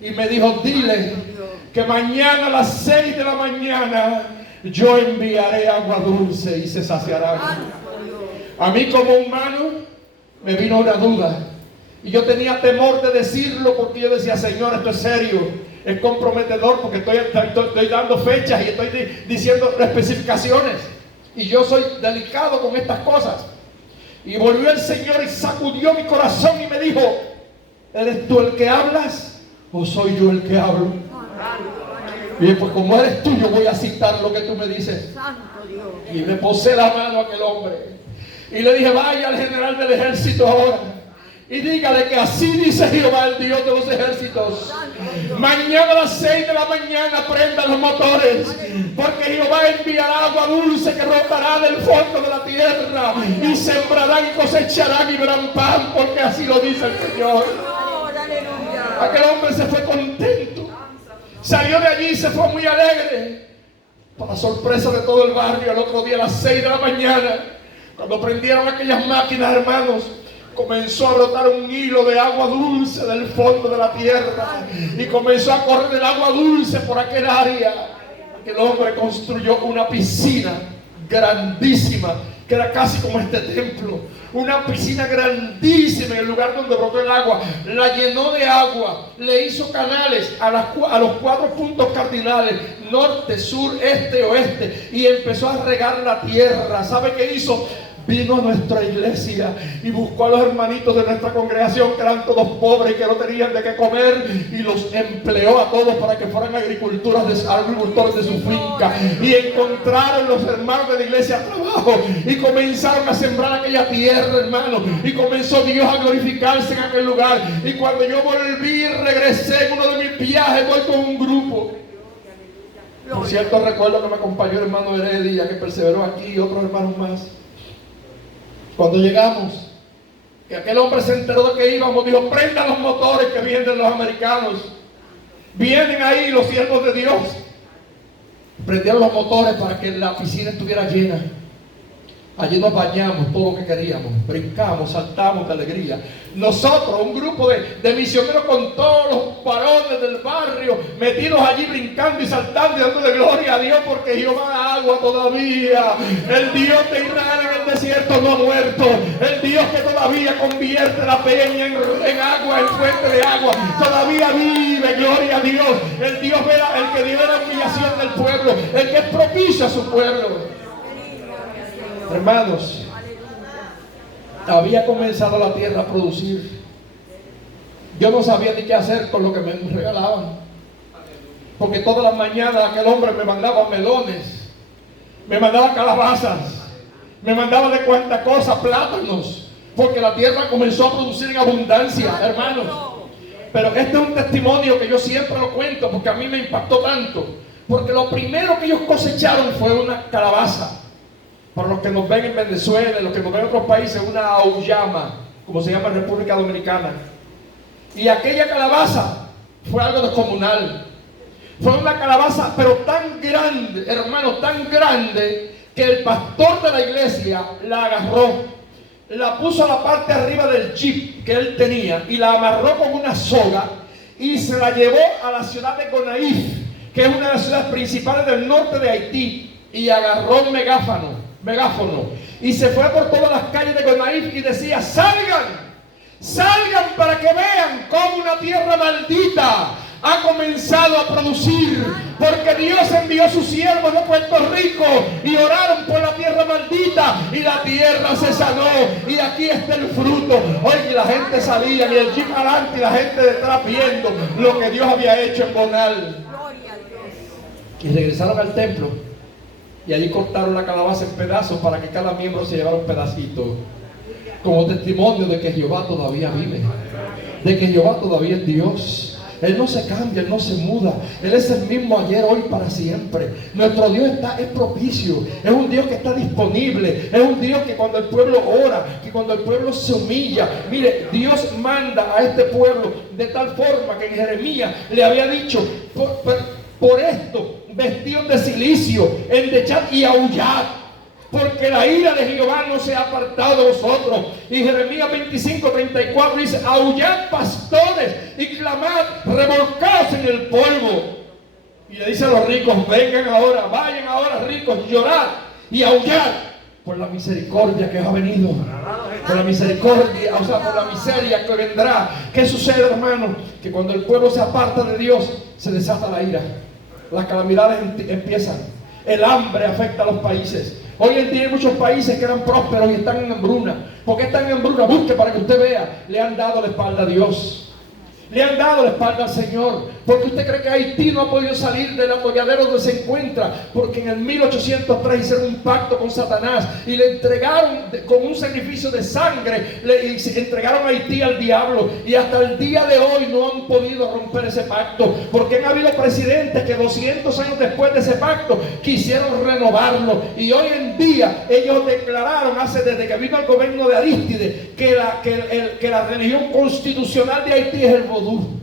y me dijo, dile que mañana a las 6 de la mañana yo enviaré agua dulce y se saciarán. A mí como humano me vino una duda y yo tenía temor de decirlo porque yo decía, Señor, esto es serio, es comprometedor porque estoy dando fechas y estoy diciendo especificaciones y yo soy delicado con estas cosas. Y volvió el Señor y sacudió mi corazón y me dijo, ¿eres tú el que hablas o soy yo el que hablo? Y pues como eres tú, yo voy a citar lo que tú me dices. Y le posé la mano a aquel hombre y le dije, vaya al general del ejército ahora y dígale que así dice Jehová, el Dios de los ejércitos, mañana a las 6 de la mañana prendan los motores, porque Jehová enviará agua dulce que brotará del fondo de la tierra y sembrarán y cosecharán y verán pan, porque así lo dice el Señor. Aquel hombre se fue contento, salió de allí y se fue muy alegre. Para sorpresa de todo el barrio, el otro día a las 6 de la mañana, cuando prendieron aquellas máquinas, hermanos, comenzó a brotar un hilo de agua dulce del fondo de la tierra y comenzó a correr el agua dulce por aquel área. Aquel hombre construyó una piscina grandísima que era casi como este templo, una piscina grandísima en el lugar donde brotó el agua, la llenó de agua, le hizo canales a los 4 puntos cardinales, norte, sur, este, oeste, y empezó a regar la tierra. ¿Sabe qué hizo? Vino a nuestra iglesia y buscó a los hermanitos de nuestra congregación que eran todos pobres y que no tenían de qué comer y los empleó a todos para que fueran agricultores de su finca, y encontraron los hermanos de la iglesia trabajo y comenzaron a sembrar aquella tierra, hermano, y comenzó Dios a glorificarse en aquel lugar. Y cuando yo volví, regresé en uno de mis viajes, voy con un grupo. Por cierto, recuerdo que me acompañó el hermano Heredia, que perseveró aquí, y otros hermanos más. Cuando llegamos, que aquel hombre se enteró de que íbamos, dijo, prendan los motores que vienen los americanos. Vienen ahí los siervos de Dios. Prendieron los motores para que la piscina estuviera llena. Allí nos bañamos todo lo que queríamos, brincamos, saltamos de alegría. Nosotros, un grupo de misioneros con todos los varones del barrio, metidos allí brincando y saltando y dándole gloria a Dios, porque Jehová da agua todavía. El Dios de Israel en el desierto no ha muerto. El Dios que todavía convierte la peña en agua, en fuente de agua, todavía vive, gloria a Dios. El Dios, el que dio la humillación del pueblo, el que es propicio a su pueblo. Hermanos, había comenzado la tierra a producir. Yo no sabía ni qué hacer con lo que me regalaban, porque todas las mañanas aquel hombre me mandaba melones, me mandaba calabazas, me mandaba de cuánta cosa, plátanos, porque la tierra comenzó a producir en abundancia, hermanos. Pero este es un testimonio que yo siempre lo cuento porque a mí me impactó tanto, porque lo primero que ellos cosecharon fue una calabaza. Para los que nos ven en Venezuela, los que nos ven en otros países, una auyama, como se llama en República Dominicana. Y aquella calabaza fue algo descomunal. Fue una calabaza, pero tan grande, hermano, tan grande, que el pastor de la iglesia la agarró, la puso a la parte arriba del jeep que él tenía y la amarró con una soga y se la llevó a la ciudad de Gonaïves, que es una de las ciudades principales del norte de Haití, y agarró un megáfono megáfono, y se fue por todas las calles de Gonaif y decía: salgan, salgan para que vean cómo una tierra maldita ha comenzado a producir, porque Dios envió sus siervos de Puerto Rico y oraron por la tierra maldita y la tierra se sanó y aquí está el fruto. Oye, la gente salía y el jeep adelante y la gente detrás viendo lo que Dios había hecho en Bonal. Gloria a Dios. Y regresaron al templo y allí cortaron la calabaza en pedazos para que cada miembro se llevara un pedacito, como testimonio de que Jehová todavía vive, de que Jehová todavía es Dios. Él no se cambia, Él no se muda. Él es el mismo ayer, hoy, para siempre. Nuestro Dios es propicio. Es un Dios que está disponible. Es un Dios que cuando el pueblo ora, que cuando el pueblo se humilla. Mire, Dios manda a este pueblo de tal forma que en Jeremías le había dicho: por esto, vestidos de cilicio, endechad y aullad, porque la ira de Jehová no se ha apartado de vosotros. Y Jeremías 25:34 dice: aullad, pastores, y clamad, revolcaos en el polvo. Y le dice a los ricos: vengan ahora, vayan ahora, ricos, llorad y aullad por la misericordia que os ha venido, por la misericordia, o sea, por la miseria que vendrá. ¿Qué sucede, hermano? Que cuando el pueblo se aparta de Dios, se desata la ira, las calamidades empiezan, el hambre afecta a los países. Hoy en día hay muchos países que eran prósperos y están en hambruna. ¿Por qué están en hambruna? Busque para que usted vea. Le han dado la espalda a Dios. Le han dado la espalda al Señor. Porque usted cree que Haití no ha podido salir del atolladero donde se encuentra, porque en el 1803 hicieron un pacto con Satanás y le entregaron con un sacrificio de sangre, le entregaron a Haití al diablo, y hasta el día de hoy no han podido romper ese pacto, porque han habido presidentes que 200 años después de ese pacto quisieron renovarlo, y hoy en día ellos declararon, desde que vino el gobierno de Arístide, que la religión constitucional de Haití es el vodú.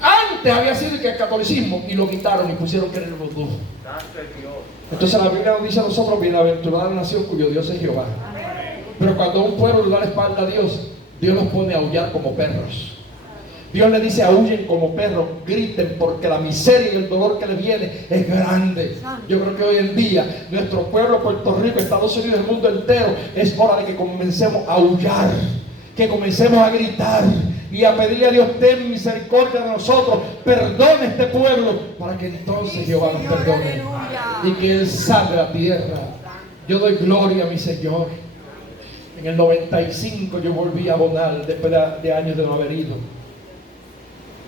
Antes había sido que el catolicismo, y lo quitaron y pusieron que era el vodú. Entonces la Biblia nos dice a nosotros: bienaventurada la nación cuyo Dios es Jehová. Pero cuando un pueblo le da la espalda a Dios, Dios los pone a aullar como perros. Dios le dice: aúllen como perros, griten, porque la miseria y el dolor que les viene es grande. Yo creo que hoy en día nuestro pueblo, Puerto Rico, Estados Unidos, el mundo entero, es hora de que comencemos a aullar, que comencemos a gritar y a pedirle a Dios: ten misericordia de nosotros, perdone este pueblo, para que entonces Jehová nos perdone y que Él salve la tierra. Yo doy gloria a mi Señor. En el 95 yo volví a Bonal después de años de no haber ido.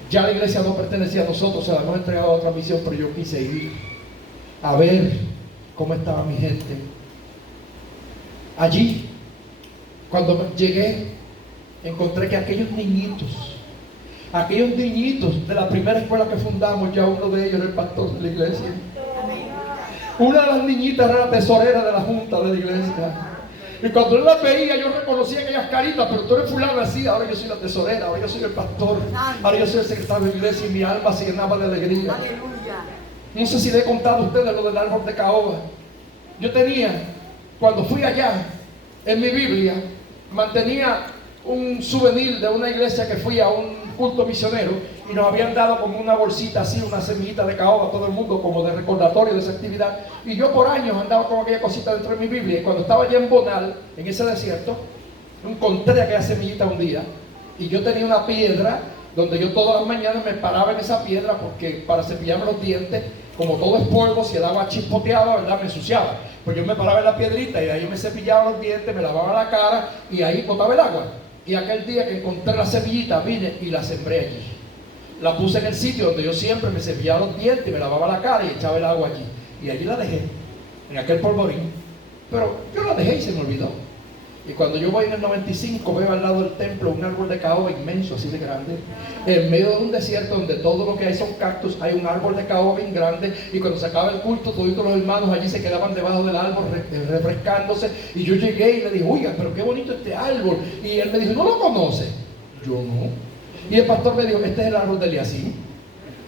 Ya la iglesia no pertenecía a nosotros, se la hemos entregado a otra misión, pero yo quise ir a ver cómo estaba mi gente. Allí, cuando llegué, encontré que aquellos niñitos de la primera escuela que fundamos, ya uno de ellos era el pastor de la iglesia. Una de las niñitas era la tesorera de la junta de la iglesia. Y cuando él las veía, yo reconocía aquellas caritas: pero tú eres fulano así, ahora yo soy la tesorera, ahora yo soy el pastor, ahora yo soy el secretario de la iglesia, y mi alma se llenaba de alegría. No sé si le he contado a ustedes lo del árbol de caoba. Yo tenía, cuando fui allá, en mi Biblia, mantenía un souvenir de una iglesia que fui a un culto misionero, y nos habían dado como una bolsita así, una semillita de caoba, todo el mundo, como de recordatorio de esa actividad. Y yo por años andaba con aquella cosita dentro de mi Biblia, y cuando estaba allá en Bonal, en ese desierto, encontré aquella semillita un día, y yo tenía una piedra donde yo todas las mañanas me paraba en esa piedra, porque para cepillarme los dientes, como todo es polvo, si el agua chispoteaba, ¿verdad?, me ensuciaba. Pues yo me paraba en la piedrita y de ahí me cepillaba los dientes, me lavaba la cara y ahí botaba el agua. Y aquel día que encontré la semillita, vine y la sembré allí. La puse en el sitio donde yo siempre me cepillaba los dientes, me lavaba la cara y echaba el agua allí. Y allí la dejé, en aquel polvorín. Pero yo la dejé y se me olvidó. Y cuando yo voy en el 95, veo al lado del templo un árbol de caoba inmenso, así de grande. En medio de un desierto donde todo lo que hay son cactus, hay un árbol de caoba bien grande. Y cuando se acaba el culto, todos los hermanos allí se quedaban debajo del árbol refrescándose. Y yo llegué y le dije: oiga, pero qué bonito este árbol. Y él me dijo: ¿no lo conoce? Yo no. Y el pastor me dijo: este es el árbol de Eliasib.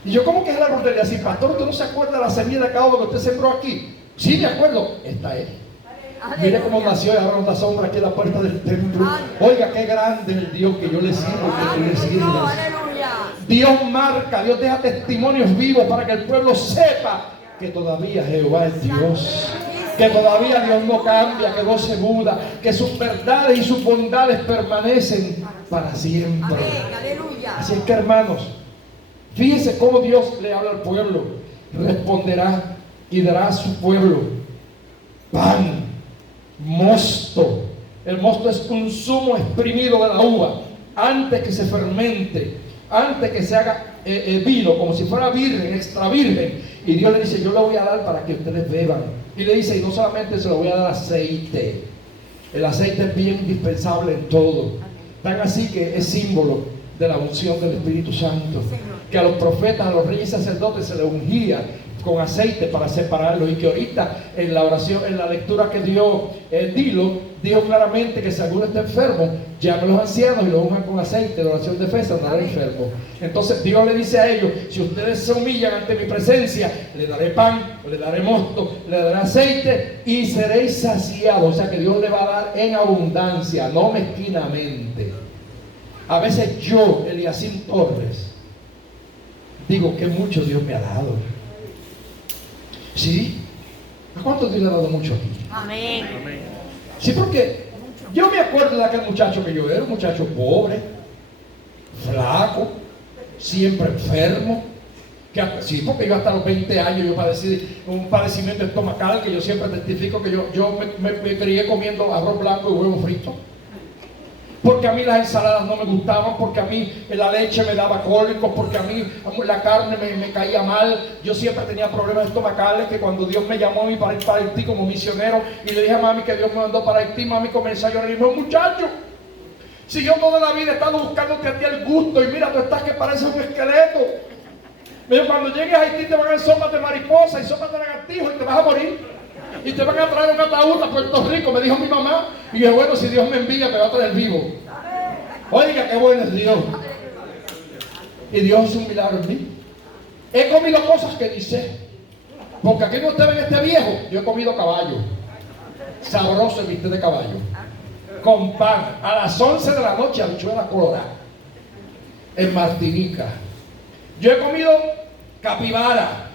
Y yo: ¿cómo que es el árbol de Eliasib? Pastor, ¿usted no se acuerda de la semilla de caoba que usted sembró aquí? Sí, me acuerdo. Esta es. Mire cómo nació y ahora nos da sombra aquí en la puerta del templo. Oiga, qué grande el Dios que yo le sirvo, que tú le sirves. Dios marca, Dios deja testimonios vivos para que el pueblo sepa que todavía Jehová es Dios. que todavía Dios no cambia, que no se muda, que sus verdades y sus bondades permanecen para siempre. Amén, aleluya. Así es que, hermanos, fíjense cómo Dios le habla al pueblo. Responderá y dará a su pueblo pan, mosto. El mosto es un zumo exprimido de la uva antes que se fermente, antes que se haga vino, como si fuera virgen, extra virgen. Y Dios le dice: yo le voy a dar para que ustedes beban. Y le dice: y no solamente se lo voy a dar aceite. El aceite es bien indispensable en todo. Tan así que es símbolo de la unción del Espíritu Santo. Que a los profetas, a los reyes y sacerdotes se les ungía con aceite para separarlos. Y que ahorita en la oración, en la lectura que dio Dilo, dijo claramente que si alguno está enfermo, llame a los ancianos y lo unjan con aceite. La oración de fe sanará al enfermo. Entonces Dios le dice a ellos: si ustedes se humillan ante mi presencia, le daré pan, le daré mosto, le daré aceite y seréis saciados. O sea que Dios le va a dar en abundancia, no mezquinamente. A veces yo, Eliacín Torres, digo que mucho Dios me ha dado. ¿Sí? ¿A cuántos Dios le ha dado mucho aquí? Amén. Sí, porque yo me acuerdo de aquel muchacho que yo era, un muchacho pobre, flaco, siempre enfermo. Sí, porque yo hasta los 20 años yo padecí un padecimiento estomacal que yo siempre testifico que yo me crié comiendo arroz blanco y huevo frito. Porque a mí las ensaladas no me gustaban, porque a mí la leche me daba cólicos, porque a mí la carne me caía mal. Yo siempre tenía problemas estomacales, que cuando Dios me llamó a mí para ir para Haití como misionero y le dije a mami que Dios me mandó para Haití, mami comenzó a llorar y me dijo: muchacho, si yo toda la vida he estado buscándote a ti el gusto y mira, tú estás que pareces un esqueleto. Me dijo: cuando llegues a Haití te van a dar sopas de mariposa y sopas de lagartijo y te vas a morir. Y te van a traer un ataúd a Puerto Rico, me dijo mi mamá. Y yo: bueno, si Dios me envía, me va a traer vivo. Oiga, qué bueno es Dios. Y Dios es un milagro en mí. He comido cosas que dice, porque aquí no ustedes ven este viejo. Yo he comido caballo, sabroso el bistec de caballo, con pan, a las 11 de la noche, habichuela colorada, en Martinica. Yo he comido capibara,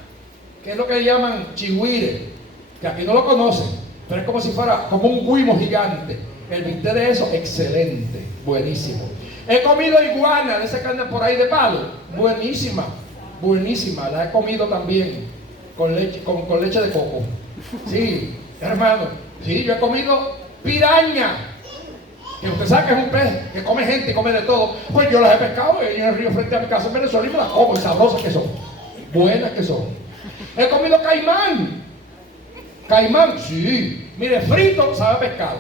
que es lo que llaman chihuire, que aquí no lo conocen, pero es como si fuera como un guimo gigante. El bistec de eso, excelente, buenísimo. He comido iguana, de esa carne por ahí de palo, buenísima, buenísima. La he comido también con leche de coco. Sí, hermano, sí, yo he comido piraña, que usted sabe que es un pez que come gente y come de todo. Pues yo las he pescado en el río frente a mi casa en Venezuela y me las como, y sabrosas que son, buenas que son. He comido caimán. Caimán, sí. Mire, frito sabe a pescado,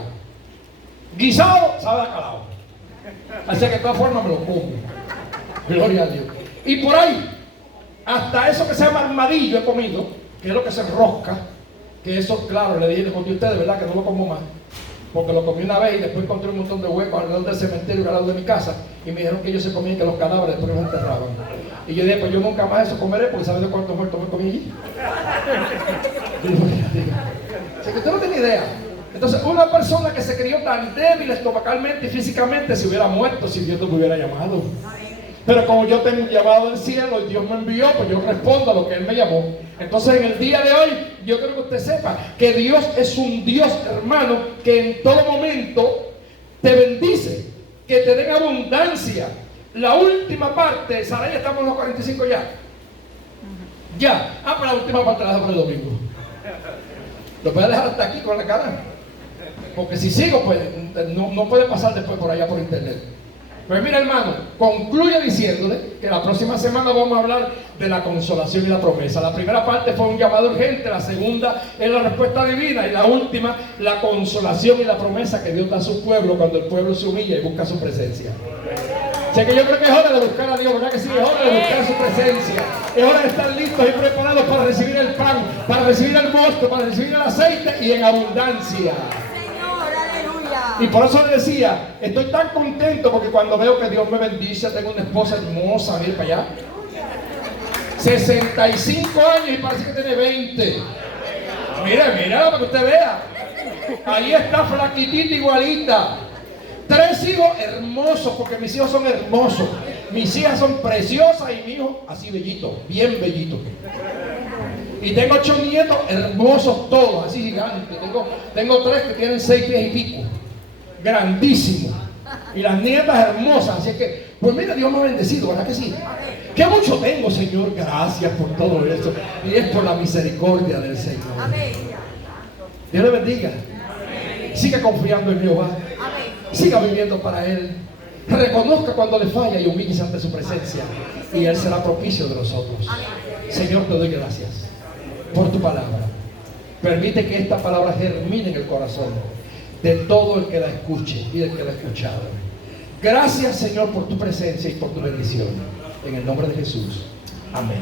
guisado sabe a calado. Así que de todas formas me lo como. Gloria a Dios. Y por ahí, hasta eso que se llama armadillo he comido, que es lo que se enrosca. Que eso, claro, le conté a ustedes, ¿verdad? Que no lo como más. Porque lo comí una vez y después encontré un montón de huecos alrededor del cementerio y al lado de mi casa. Y me dijeron que ellos se comían, que los cadáveres después los enterraban. Y yo dije: pues yo nunca más eso comeré, porque ¿sabes de cuántos muertos me comí allí? O sea, que usted no tiene idea. Entonces, una persona que se crió tan débil estomacalmente y físicamente se hubiera muerto si Dios no me hubiera llamado. Pero como yo tengo un llamado del cielo y Dios me envió, pues yo respondo a lo que Él me llamó. Entonces, en el día de hoy, yo quiero que usted sepa que Dios es un Dios, hermano, que en todo momento te bendice, que te den abundancia. La última parte, Sara, ya estamos en los 45 ya. Ya. Pero la última parte la dejo para el domingo. Lo voy a dejar hasta aquí con la cara. Porque si sigo, pues no puede pasar después por allá por internet. Pues mira, hermano, concluye diciéndole que la próxima semana vamos a hablar de la consolación y la promesa. La primera parte fue un llamado urgente, la segunda es la respuesta divina y la última, la consolación y la promesa que Dios da a su pueblo cuando el pueblo se humilla y busca su presencia. Así que yo creo que es hora de buscar a Dios, ¿verdad que sí? Es hora de buscar su presencia. Es hora de estar listos y preparados para recibir el pan, para recibir el mosto, para recibir el aceite y en abundancia. Y por eso le decía, estoy tan contento porque cuando veo que Dios me bendice, tengo una esposa hermosa, mire para allá. 65 años y parece que tiene 20. Mira para que usted vea. Ahí está flaquitita igualita. 3 hijos hermosos, porque mis hijos son hermosos. Mis hijas son preciosas y mi hijo así bellito, bien bellito. Y tengo 8 nietos hermosos todos, así gigantes. Tengo 3 que tienen 6 pies y pico. Grandísimos. Y las nietas hermosas. Así que, pues mira, Dios me ha bendecido, ¿verdad que sí? Que mucho tengo, Señor. Gracias por todo eso. Y es por la misericordia del Señor. Dios le bendiga. Siga confiando en Jehová. Siga viviendo para Él. Reconozca cuando le falla y humíllese ante su presencia. Y Él será propicio de nosotros. Señor, te doy gracias por tu palabra. Permite que esta palabra germine en el corazón de todo el que la escuche y del que la ha escuchado. Gracias, Señor, por tu presencia y por tu bendición. En el nombre de Jesús. Amén.